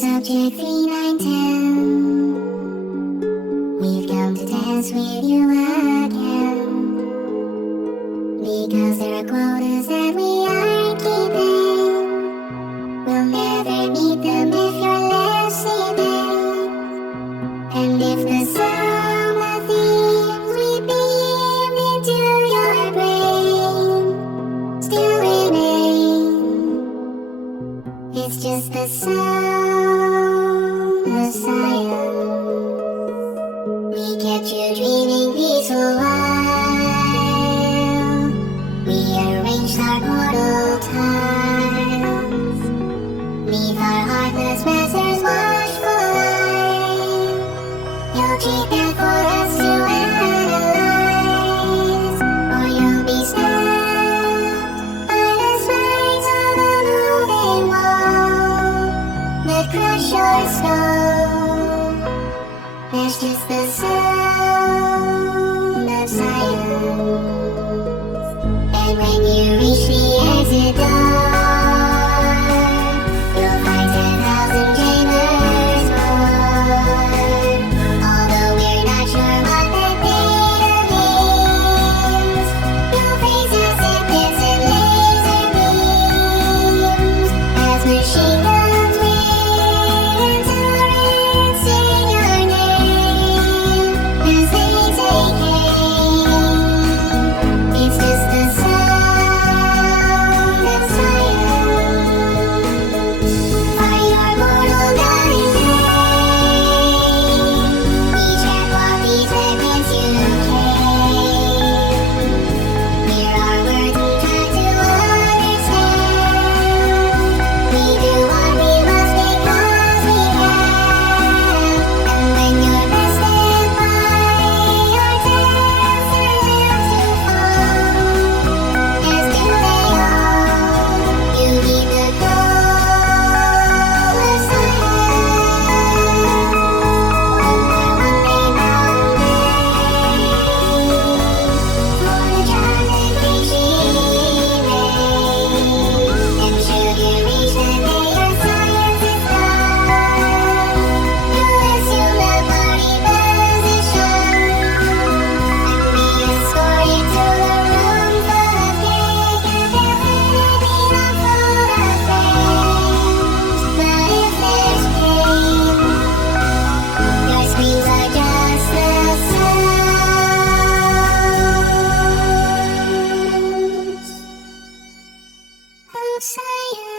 Subject 3910. We've come to dance with you again, because there are quotas that we aren't keeping. We'll never meet them if you're listening. And if the summer themes we beamed into your brain still remain, it's just the sound of silence. We kept you dreaming peaceful while we arranged our mortal times. Neath our heartless masters' watchful eye, you'll cheat that for us to analyze, or you'll be stabbed by the spikes of a moving wall that crush your skull. There's just the sound of silence. And when you reach the exit door, you'll find 10,000 chambers more. Although we're not sure what that data means, you'll face us in bits and laser beams as machine guns wing and turrets sing your name as they take aim. It's just the sound of silence. For your mortal dying name, we chant while these segments you came. Hear our words and try to understand. We do what we must because we can. And when you're bested by our tales turn them to fall, as do they all, you heed the call of silence. When we're one day bound for the traffic machinery. And should you reach the day your science is done, you'll assume the party position and be escorted to the room full of cake, and there will be no full of flames. But if there's pain, your screams are just the sounds of silence.